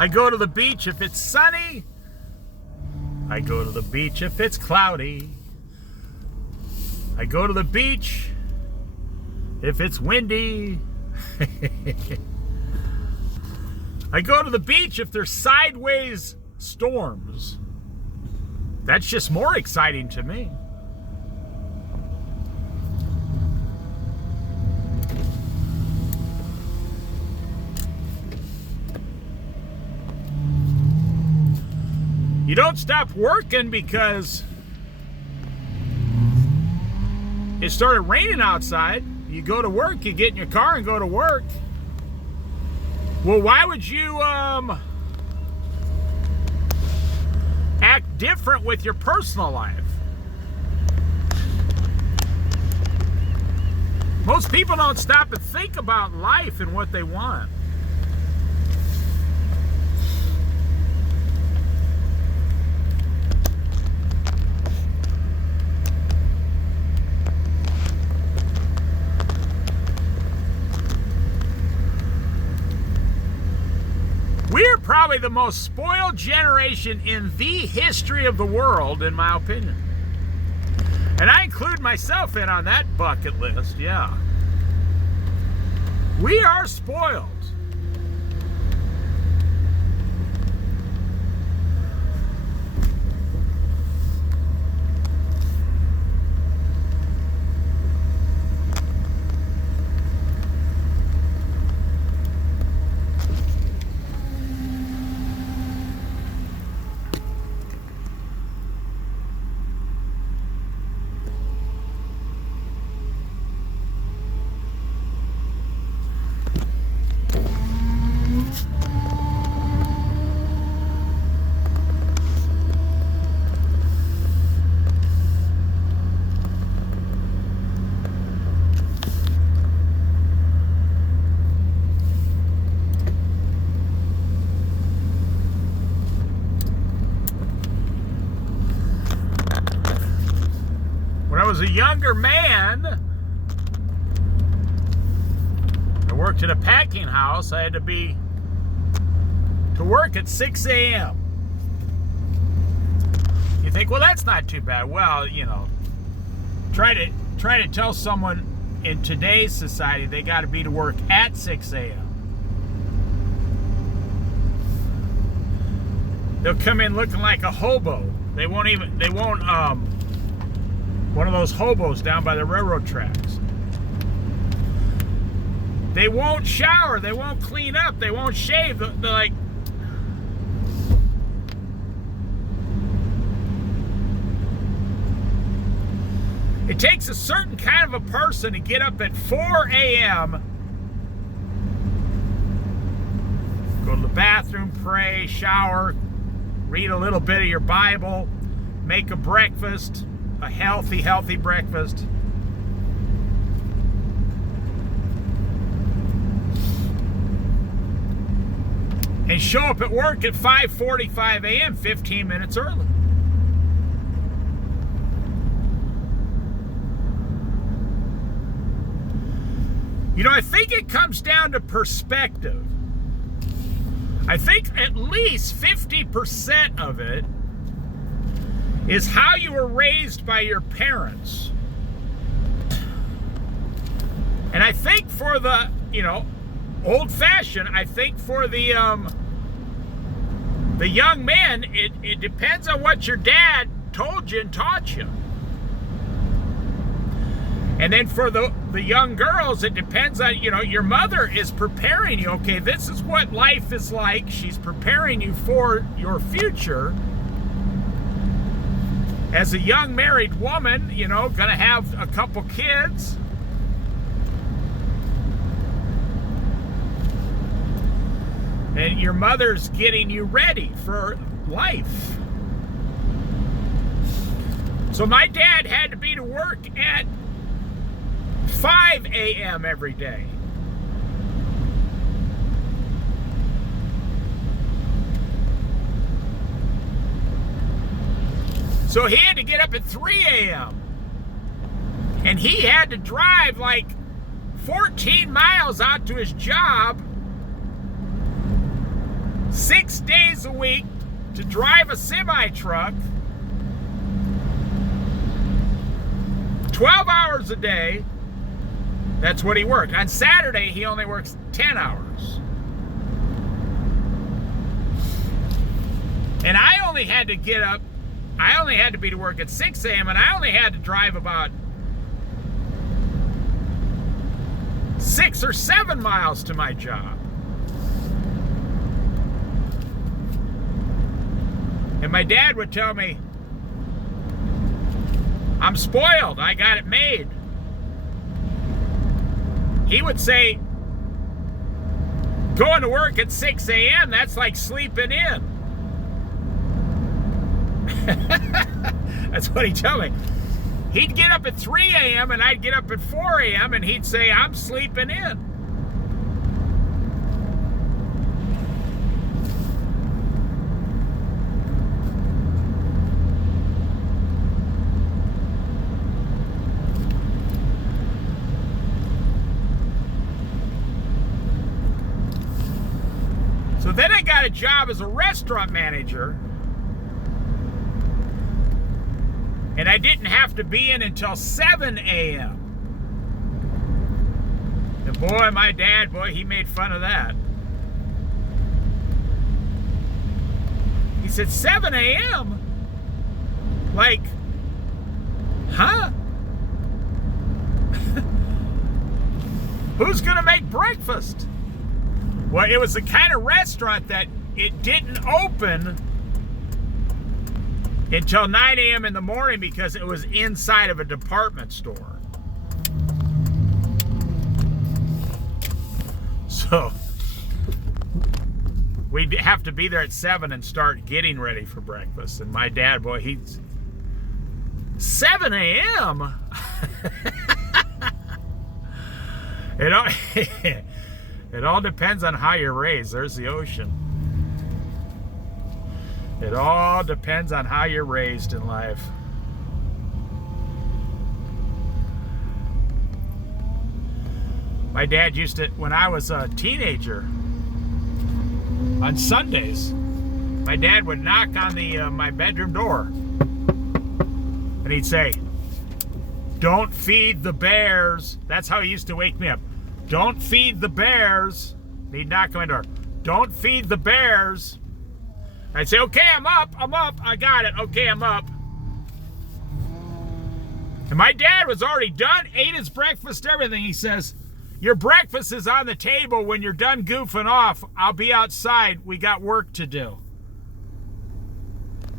I go to the beach if it's sunny. I go to the beach if it's cloudy. I go to the beach if it's windy. I go to the beach if there's sideways storms. That's just more exciting to me. You don't stop working because it started raining outside. You go to work, you get in your car and go to work. Well, why would you act different with your personal life? Most people don't stop and think about life and what they want. We're probably the most spoiled generation in the history of the world, in my opinion. And I include myself in on that bucket list, yeah. We are spoiled. When I was a younger man, I worked at a packing house. I had to be to work at 6 a.m. You think, well, that's not too bad. Well, you know, try to tell someone in today's society they got to be to work at 6 a.m. They'll come in looking like a hobo. They won't one of those hobos down by the railroad tracks. They won't shower, they won't clean up, they won't shave. They're like, it takes a certain kind of a person to get up at 4 a.m., go to the bathroom, pray, shower, read a little bit of your Bible, make a breakfast, a healthy breakfast. And show up at work at 5:45 a.m., 15 minutes early. You know, I think it comes down to perspective. I think at least 50% of it is how you were raised by your parents. And I think for the, old-fashioned, I think for the young man, it depends on what your dad told you and taught you. And then for the young girls, it depends on, your mother is preparing you. Okay, this is what life is like. She's preparing you for your future. As a young married woman, gonna have a couple kids. And your mother's getting you ready for life. So my dad had to be to work at 5 a.m. every day. So he had to get up at 3 a.m. And he had to drive like 14 miles out to his job 6 days a week to drive a semi-truck, 12 hours a day. That's what he worked. On Saturday, he only works 10 hours. And I only had to get up, I only had to be to work at 6 a.m. and I only had to drive about 6 or 7 miles to my job. And my dad would tell me, I'm spoiled, I got it made. He would say, going to work at 6 a.m., that's like sleeping in. That's what he'd tell me. He'd get up at 3 a.m. and I'd get up at 4 a.m. and he'd say, I'm sleeping in. So then I got a job as a restaurant manager, and I didn't have to be in until 7 a.m. And boy, my dad, he made fun of that. He said, 7 a.m.? Like, huh? Who's gonna make breakfast? Well, it was the kind of restaurant that it didn't open until 9 a.m. in the morning because it was inside of a department store. So we'd have to be there at 7 and start getting ready for breakfast. And my dad, he's 7 a.m.? It all depends on how you're raised. There's the ocean. It all depends on how you're raised in life. My dad used to, when I was a teenager, on Sundays, my dad would knock on my bedroom door, and he'd say, "Don't feed the bears." That's how he used to wake me up. "Don't feed the bears." He'd knock on my door. "Don't feed the bears." I'd say, "Okay, I'm up, I got it, okay, I'm up." And my dad was already done, ate his breakfast, everything. He says, "Your breakfast is on the table. When you're done goofing off, I'll be outside. We got work to do."